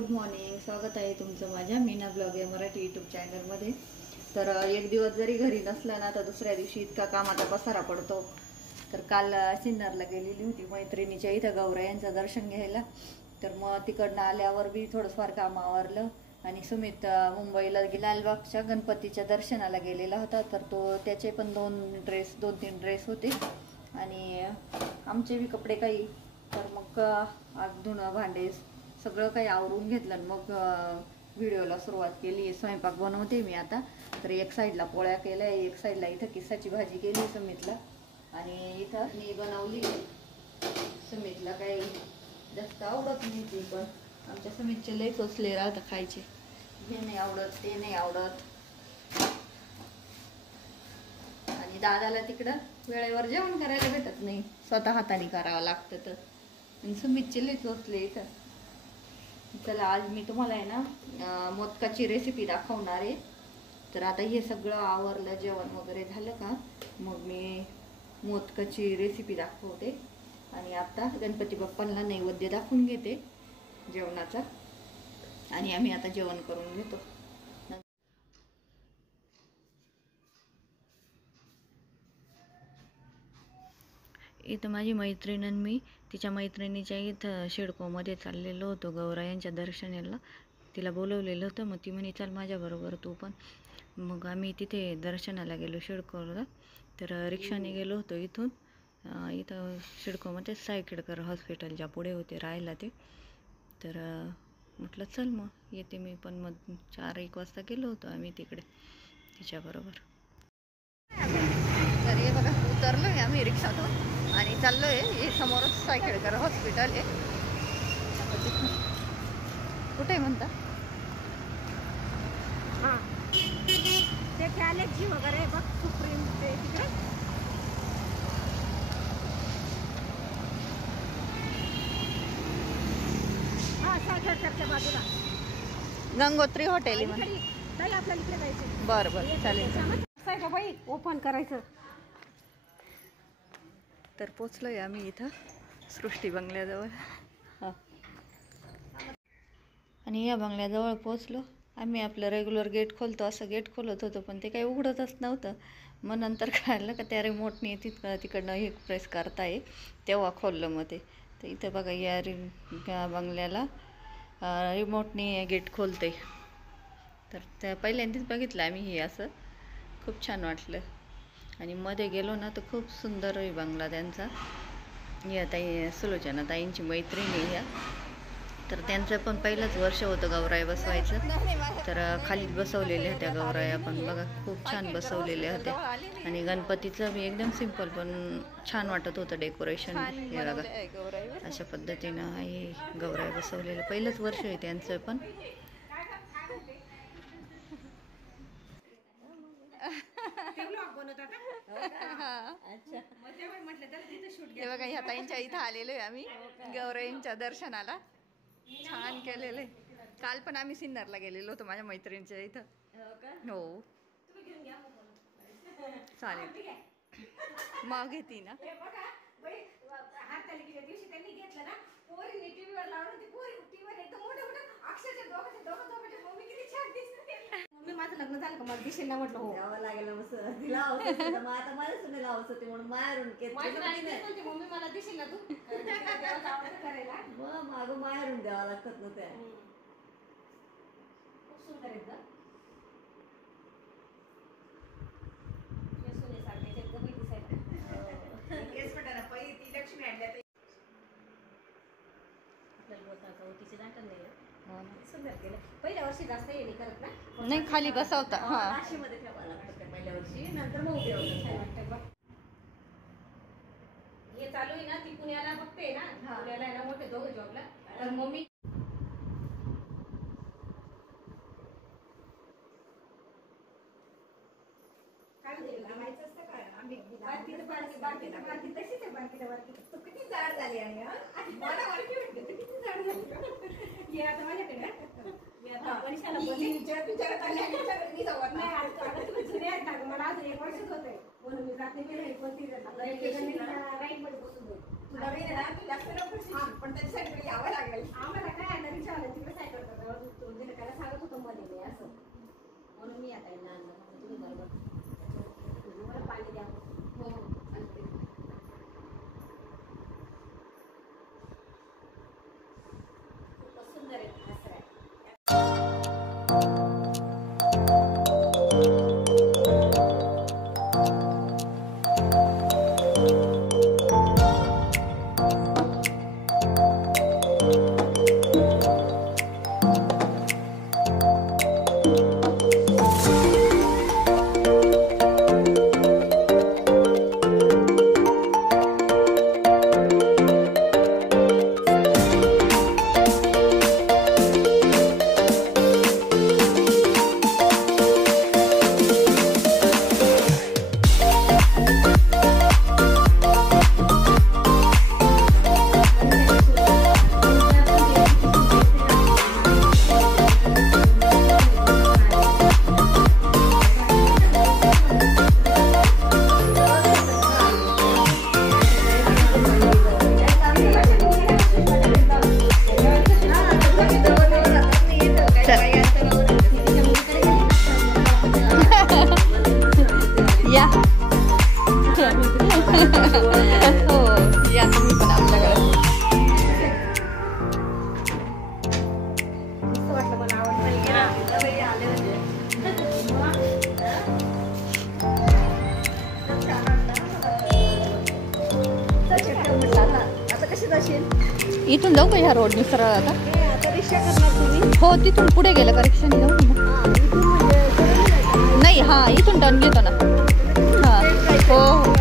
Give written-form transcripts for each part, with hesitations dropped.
Good morning. स्वागत आहे तुमचं माझ्या मीना ब्लॉग या मराठी यूट्यूब चॅनलमध्ये. तर एक दिवस जरी घरी नसलं ना तर दुसऱ्या दिवशी इतका कामाचा पसारा पडतो. तर काल सिन्नरला गेलेली होती मैत्रिणीच्या इथं गौरायांचं दर्शन घ्यायला. तर मग तिकडनं आल्यावर बी थोडंफार काम आवरलं आणि सुमित मुंबईला लालबागच्या गणपतीच्या दर्शनाला गेलेला होता. तर तो त्याचे पण दोन तीन ड्रेस होते आणि आमचे बी कपडे काही. तर मग आज धुणं भांडे सगळं काही आवरून घेतलं. मग व्हिडिओला सुरुवात केली. स्वयंपाक बनवते मी आता. तर एक साईडला पोळ्या केल्या, एक साईडला इथं किसाची भाजी केली सुमितला आणि इथं मी बनवली. सुमितला काही जास्त आवडत नाही ती, पण आमच्या सुमितचे लई चोचले राहतं खायचे. हे नाही आवडत, ते नाही आवडत. आणि दादाला तिकडं वेळेवर जेवण करायला भेटत नाही, स्वतः हाताने करावं लागतं. तर सुमितचे लई चोचले इथं. चला आज मी तुम्हाला आहे ना मोदकाची रेसिपी दाखवणार आहे. तर आता हे सगळं आवरलं, जेवण वगैरे झालं का मग मी मोदकाची रेसिपी दाखवते. आणि आता गणपती बाप्पांना नैवेद्य दाखवून घेते जेवणाचा आणि आम्ही आता जेवण करून घेतो. इथं माझी मैत्रीण आणि मी तिच्या मैत्रिणीच्या इथं शिडकोमध्ये चाललेलो होतो गौरायांच्या दर्शनाला. तिला बोलवलेलं होतं, मग ती म्हणे चल माझ्याबरोबर तू पण. मग आम्ही तिथे दर्शनाला गेलो शिडकोला. तर रिक्षाने गेलो होतो इथून. इथं शिडकोमध्ये सायकेडकर हॉस्पिटलच्या पुढे होते राहायला ते. तर म्हटलं चल मग येते मी पण. मग 4-1 वाजता गेलो होतो आम्ही तिकडे तिच्याबरोबर. तर हे बघा उतरलो आहे आम्ही रिक्षातून आणि चाललो आहे. हे समोरच सायकेडकर हॉस्पिटल आहे. कुठे म्हणता हां ते गॅलेक्सी वगैरे बघ, सुप्रीम ते तिकडे. हां सायकेडकरच्या बाजूला गंगोत्री हॉटेल आहे. ताई आपल्याला इकडे जायचं. बरं बरं चालेल. बाई ओपन करायचं. तर पोचलोय आम्ही इथं सृष्टी बंगल्याजवळ. आणि या बंगल्याजवळ पोचलो आम्ही. आपलं रेग्युलर गेट खोलतो असं गेट खोलत होतो, पण ते काही उघडतच नव्हतं. मग नंतर कळलं का त्या रिमोटने तिकडनं हे प्रेस करताय, तेव्हा खोललं मग ते. तर इथं बघा या बंगल्याला रिमोटने गेट खोलते. तर त्या पहिल्यांदाच बघितलं आम्ही हे असं. खूप छान वाटलं. आणि मध्ये गेलो ना तर खूप सुंदर आहे बंगला त्यांचा. या ताई सुलोचना ताईंची मैत्रिणी ह्या. तर त्यांचं पण पहिलंच वर्ष होतं गौराया बसवायचं. तर खालीच बसवलेल्या होत्या गौराया पण बघा खूप छान बसवलेल्या होत्या. आणि गणपतीचं बी एकदम सिंपल पण छान वाटत होतं डेकोरेशन. हे बघा अशा पद्धतीनं हे गौराया बसवलेलं पहिलंच वर्ष आहे त्यांचं पण. हे बघा ह्या ताईंच्या इथं आलेलो आहे आम्ही गौराईंच्या दर्शनाला. छान केलेलं आहे. काल पण आम्ही सिन्नरला गेलेलो होतो माझ्या मैत्रिणीच्या इथं. हो चालेल मग घेते ना. हारतालिकेच्या दिवशी त्यांनी घेतलं ना, पोरीने टीव्हीवर लावलं. ती पोरी टीव्हीवर एकदम मोठं अक्षरशः दोघांच्या मम्मी किती छान दिसते. मम्मी माझं लग्न झालं का मला दिसेल ना. म्हटलं हो द्यावं लागेल मग तिला मग आता मला सुनेला हवस होते म्हणून माहेरून म्हणते मम्मी मला दिसेल ना तू करायला. मग मागं माहेरून द्यावं लागतात ना त्या. खूप सुंदर आहेत ग. पहिल्या वर्षी जास्त हे नाही करत ना. नाही खाली बसवता. हा राशीमध्ये ठेवावं लागतं पहिल्या वर्षी, नंतर मग उभे होतं. हे चालू आहे ना, ती पुण्याला बघते ना. पुण्याला आहे ना मोठे दोघं जॉबला. तर मम्मी किती जाड झाली आणि मला वाटते किती जाड झाली. ये आता माझ्याकडे मला अजून 1 वर्षच होत आहे म्हणून मी जाते. मी राईट मध्ये बसून नवीन आहे ना, तू जास्त लवकर शिक. पण त्याच्यासाठी तुला यावं लागेल. आम्हाला काय नवीन शाळेत तिकडे सायकल करतात. तो दिनकरला सांगत होतो मध्ये मी असं. म्हणून मी आता लहान लहान तुम्ही बरोबर मला पाणी द्या. हो आणते. खूपच सुंदर आहे आसरा. या हो या तुम्ही पण आपल्याकडे. वाटलं मला आता कशी जाशील? इथून जाऊ का ह्या रोडनी सरळ आता? आता रिक्षा करणार तुम्ही? हो तिथून पुढे गेलं का रिक्षाने जाऊ ना. नाही हा इथून टर्न घेतो ना. हा हो हो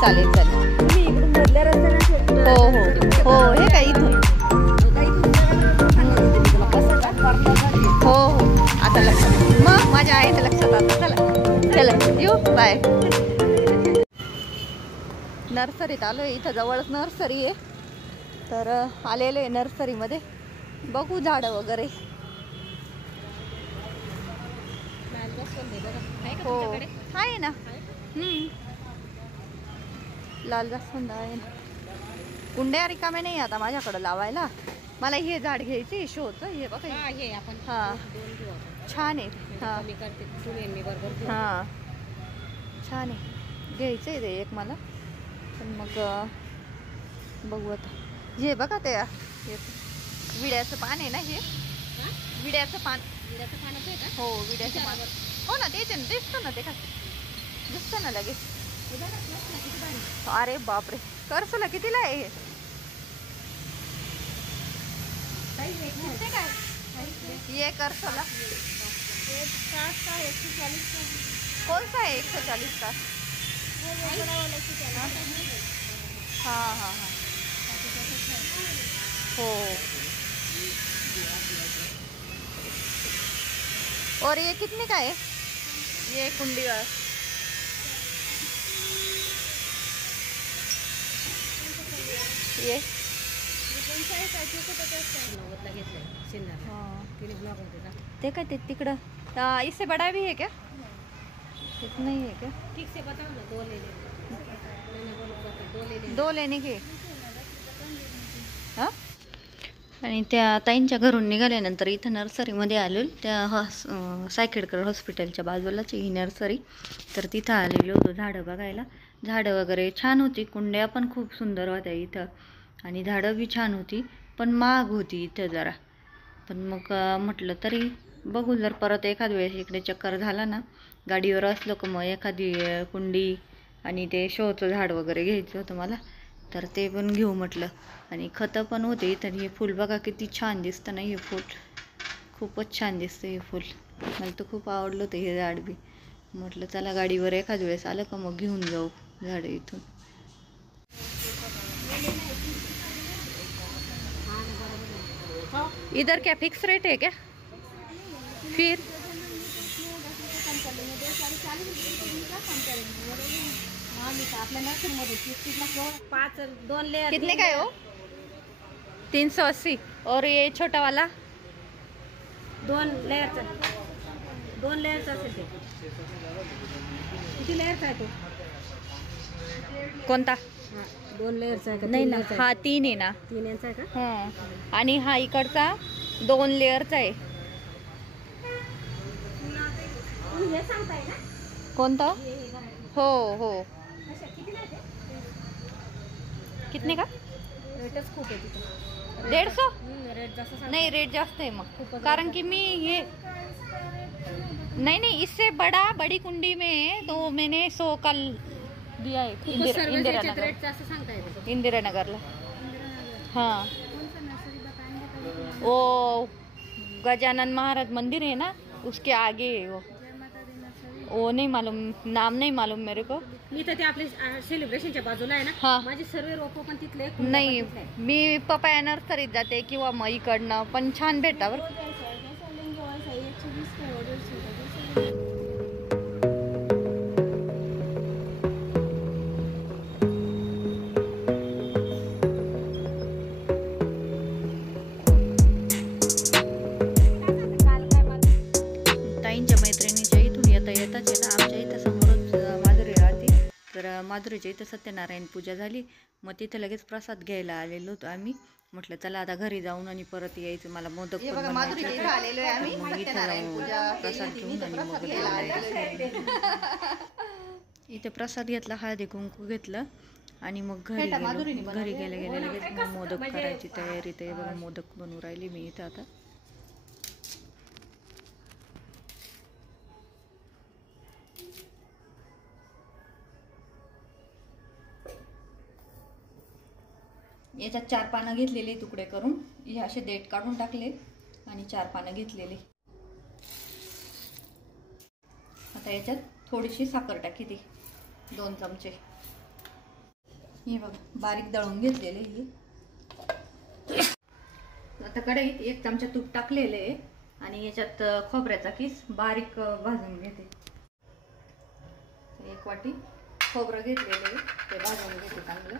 चालेल चालेल. तुम्ही इकडून मधल्या रस्त्याने हो हो हो हे काय इथून. हो हो आता लक्षात. मग माझ्या आहे तर लक्षात आता. चला चला येऊ बाय. नर्सरीत आलो आहे. इथं जवळच नर्सरी आहे तर आलेलो आहे नर्सरीमध्ये. बघू झाडं वगैरे. हो आहे ना. लाल जास्वंद आहे ना. कुंड्या रिकाम्या नाही आता माझ्याकडं लावायला. मला हे झाड घ्यायचे शोचं. हे बघा हे आपण हा छान आहे. हा हा छान आहे. घ्यायचं आहे ते एक मला. पण मग बघू आता. हे बघा ते विड्याचं पान आहे ना. हे विड्याचं पान. विड्याचं पानाचं आहे का? हो विड्याचं पान. हो ना तेच ना. दिसतं ना ते का दिसतं ना लगेच. अरे बापरे करसला कितीला आहे हे? ये करसला कोणसा आहे? 140 का? हाँ हाँ हाँ हो. और ये कितने का है? ये कुंडी का ये ते काय ते तिकडं. इससे बड़ा भी है क्या? इतना ही है क्या? ठीक से बताओ ना. 2 ले ले. 2 लेने के. हां आणि त्या ताईंच्या घरून निघाल्यानंतर इथं नर्सरीमध्ये आलो. त्या सायखेडकर हॉस्पिटलच्या बाजूलाच ही नर्सरी. तर तिथं आलेलो होतो झाडं बघायला. झाडं वगैरे छान होती. कुंड्या पण खूप सुंदर होत्या इथं आणि झाडं बी छान होती. पण महाग होती इथं जरा. पण मग म्हटलं तरी बघू जर परत एखाद वेळेस इकडे चक्कर झाला ना गाडीवर असलो का मग एखादी कुंडी आणि ते शोचं झाड वगैरे घ्यायचं होतं मला. तर ते पण घेऊ म्हटलं. आणि खतं पण होते. तर हे फूल बघा किती छान दिसतं ना. हे फूल खूपच छान दिसतं. हे फूल मला तर खूप आवडलं होतं हे झाड बी. म्हटलं चला गाडीवर एखाद वेळेस आलं का मग घेऊन जाऊ झाडं इथून. इधर क्या फिक्स रेट है क्या? फिर कितने का है वो? 380. और ये छोटा वाला 2 लेयरचा. 2 लेयरचा असेल ते. किती लेयरचा आहे तो? कोणता? 2 लेअरचा आहे का? नाही 3 ना, लेअरचा हा 3 आहे ना. 3 यांचा आहे का? हा, आणि हा इकडचा 2 लेअरचा आहे. तुम्ही हे सांगताय ना? कोणतं? हे घरात हो हो. कशा किती नाही ते? कितने का? रेटच खूप आहे तिथं. 150. रेट जास्त सांगताय. नहीं, रेट जास्त है खूपच मग, कारण कि मी ये नहीं नहीं, इससे बड़ी कुंडी में है, तो मैंने 100 का दिया है. खूपच सर्व इंदिरा याच्यात नगर, रेट जास्त सांगताय ते. इंदिरा नगरला. हाँ, कोणतं नर्सरी बताएंगे तभी तुम्हाला? वो गजानन महाराज मंदिर है ना, उसके आगे है वो. जय माता दी नर्सरी. वो नहीं मालूम, नाम नहीं मालूम मेरे को. मी तर ते आपले सेलिब्रेशनच्या बाजूला आहे ना. हा. माझे सर्व रोपं पण तिथले आहे, कुंड्या नाही, पण तिथल्या आहे. मी पपाया नर्सरीत जाते किंवा मग इकडनं पण छान भेटता बरं. कैसा लेंगे वैसा ही 120 के ऑर्डर से. ताईंच्या मैत्रिणीच्या इथून येता येताच आहे ना, आमच्या इथं समोरच माधुरी राहते. तर माधुरीच्या इथं सत्यनारायण पूजा झाली, मग तिथं लगेच प्रसाद घ्यायला आलेलो होतो आम्ही. म्हटलं चला आता घरी जाऊन आणि परत यायचं, मला मोदक पण बनवायचे होते. मग इथं जाऊन प्रसाद घेऊन आणि मग इथे प्रसाद घेतला, हळदी कुंकू घेतलं आणि मग घरी गेलो. घरी गेल्या गेल्या लगेच मग मोदक करायची तयारी. ते बघा मोदक बनवू राहिली मी इथं आता. याच्यात 4 पानं घेतलेली तुकडे करून, हे असे देठ काढून टाकले आणि 4 पानं घेतलेली. आता याच्यात थोडीशी साखर टाकी, ती 2 चमचे. हे बघा बारीक दळून घेतलेले हे. आता कढईत 1 चमचा तूप टाकलेले आहे आणि याच्यात खोबऱ्याचा किस बारीक भाजून घेते. 1 वाटी खोबरं घेतलेलं आहे, ते भाजून घेते चांगलं.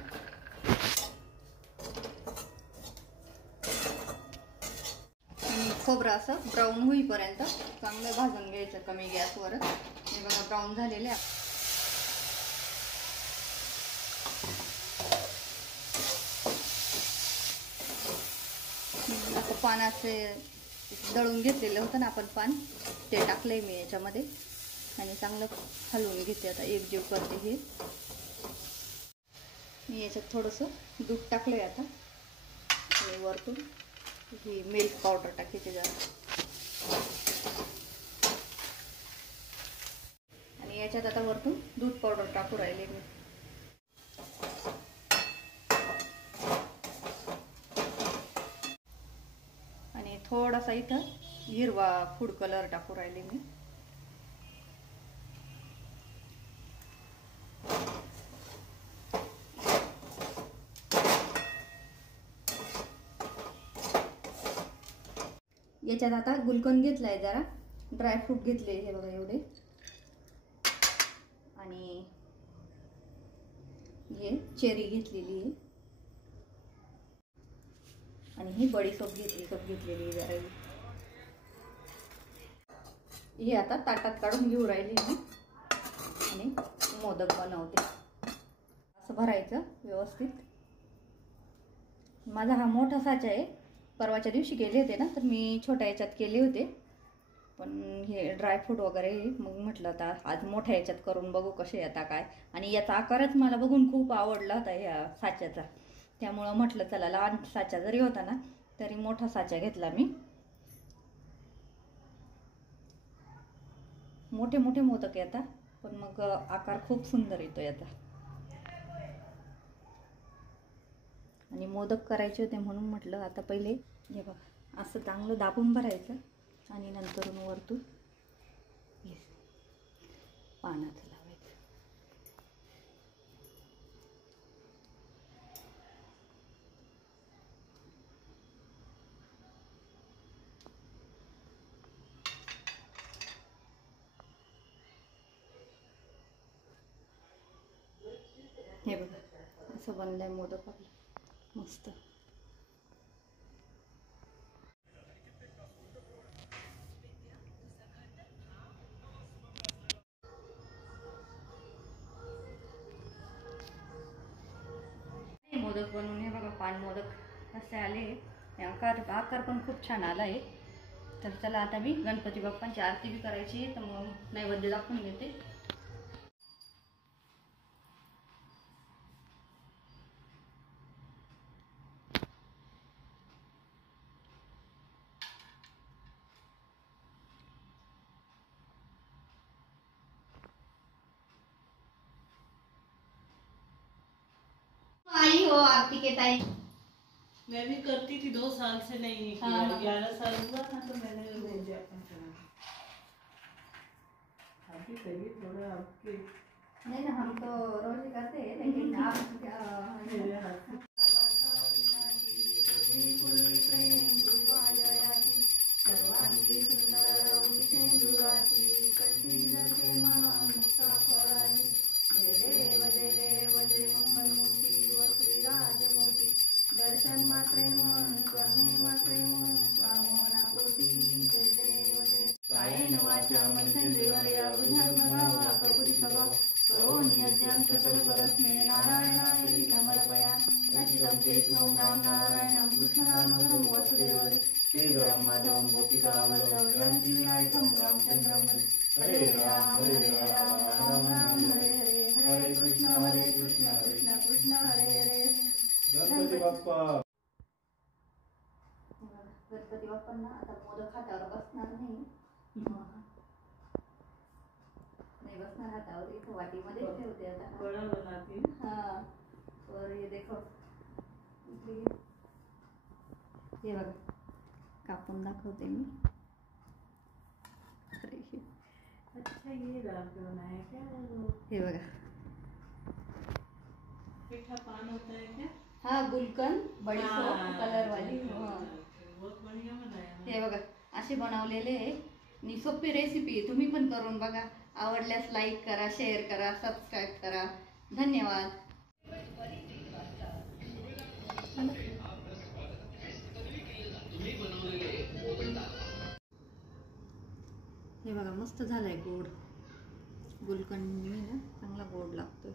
खोबरं असं ब्राऊन होईपर्यंत चांगलं भाजून घ्यायचं कमी गॅसवर. हे बघा ब्राऊन झालेले. आता पानाचे दळून घेतलेलं होतं ना आपण पान, ते टाकलंय मी याच्यामध्ये आणि चांगलं हलवून घेते. आता एकजीव करते हे. मी याच्यात थोडंसं दूध टाकलंय आता आणि वरतून ही मिल्क पावडर टाकायची जरा आणि याच्यात आता वरतून दूध पावडर टाकू राहिले मी. आणि थोडासा इथं हिरवा फूड कलर टाकू राहिले मी. याच्यात आता गुलकंद घेतलाय, जरा ड्रायफ्रूट घेतले हे बघा एवढे, आणि हे चेरी घेतलेली आहे आणि ही बडीशोप घेतलेली जरा. हे आता ताटात काढून घेऊ राहिले मी आणि मोदक बनवते. असं भरायचं व्यवस्थित. माझा हा मोठा साचा आहे. परवाच्या दिवशी गेले होते ना, तर मी छोट्या याच्यात केले होते, पण हे ड्रायफ्रूट वगैरे मग म्हटलं आता आज मोठ्या याच्यात करून बघू कसे येतात काय. आणि याचा आकारच मला बघून खूप आवडला होता ह्या साच्याचा, त्यामुळं म्हटलं चला लहान साचा जरी होता ना तरी मोठा साचा घेतला मी. मोठे मोठे मोदक येतात, पण मग आकार खूप सुंदर येतो याचा. आणि मोदक करायचे होते म्हणून म्हटलं आता पहिले हे बघा असं चांगलं दाबून भरायचं आणि नंतरून वरतून पानाचं लावायचं. हे बघा असं बनलंय मोदक आपलं मस्त. मोदक बनवून हे बघा पान मोदक कसे आले. आकार पण खूप छान आला आहे. तर चला आता मी गणपती बाप्पांची आरती बी करायची आहे, तर मग नैवेद्य दाखवून घेते. आई हो आरती के टाइम मैं भी करती थी, 2 साल से नहीं किया। हाँ। 11 साल हुआ ना तो मैंने रोज अपन करा। अभी करिए थोड़ा आपके नहीं ना, हम तो रोज ही करते हैं, लेकिन आप मेरे हाथ में दर्शन मात्रे मन करणे मात्रे मन कामना कोटी जय देव जय कायेन वाचा मनसेंद्रिया बुद्ध्यात्मना कपुरी सभा करोमि यज्ञं सकल परस्मै नारायणाय समर्पया नचितं कृष्णं राम नारायणं कृष्णरामं वसुदेवं श्रीधरं माधवं गोपिकावल्लभं जयन्ति विनायकं रामचन्द्रं हरे राम राम राम हरे हरे हरे कृष्ण कृष्ण कृष्ण हरे हरे. गणपती बाप्पा. गणपती बाप्पांना आता मोदक हातावर बसणार नाही बसणार हातावर, इथं वाटीमध्ये ठेवते आता. बड़ा बनाती हाँ और ये देखो हे बघा कापून दाखवते मी. अच्छा ये डाल के बनाया क्या वो हे बघा मीठा पान होता है क्या? हाँ गुलकंद बड़ी हाँ, कलर वाली. अच्छा, हाँ बहुत बढ़िया बनाया ना। हे बघा असे बनवलेले आहे आणि सोपी रेसिपी, तुम्ही पण करून बघा. आवडल्यास लाईक करा, शेअर करा, सबस्क्राईब करा. धन्यवाद. हे बघा मस्त झालंय गोड. गुलकंद ना चांगला गोड लागतोय.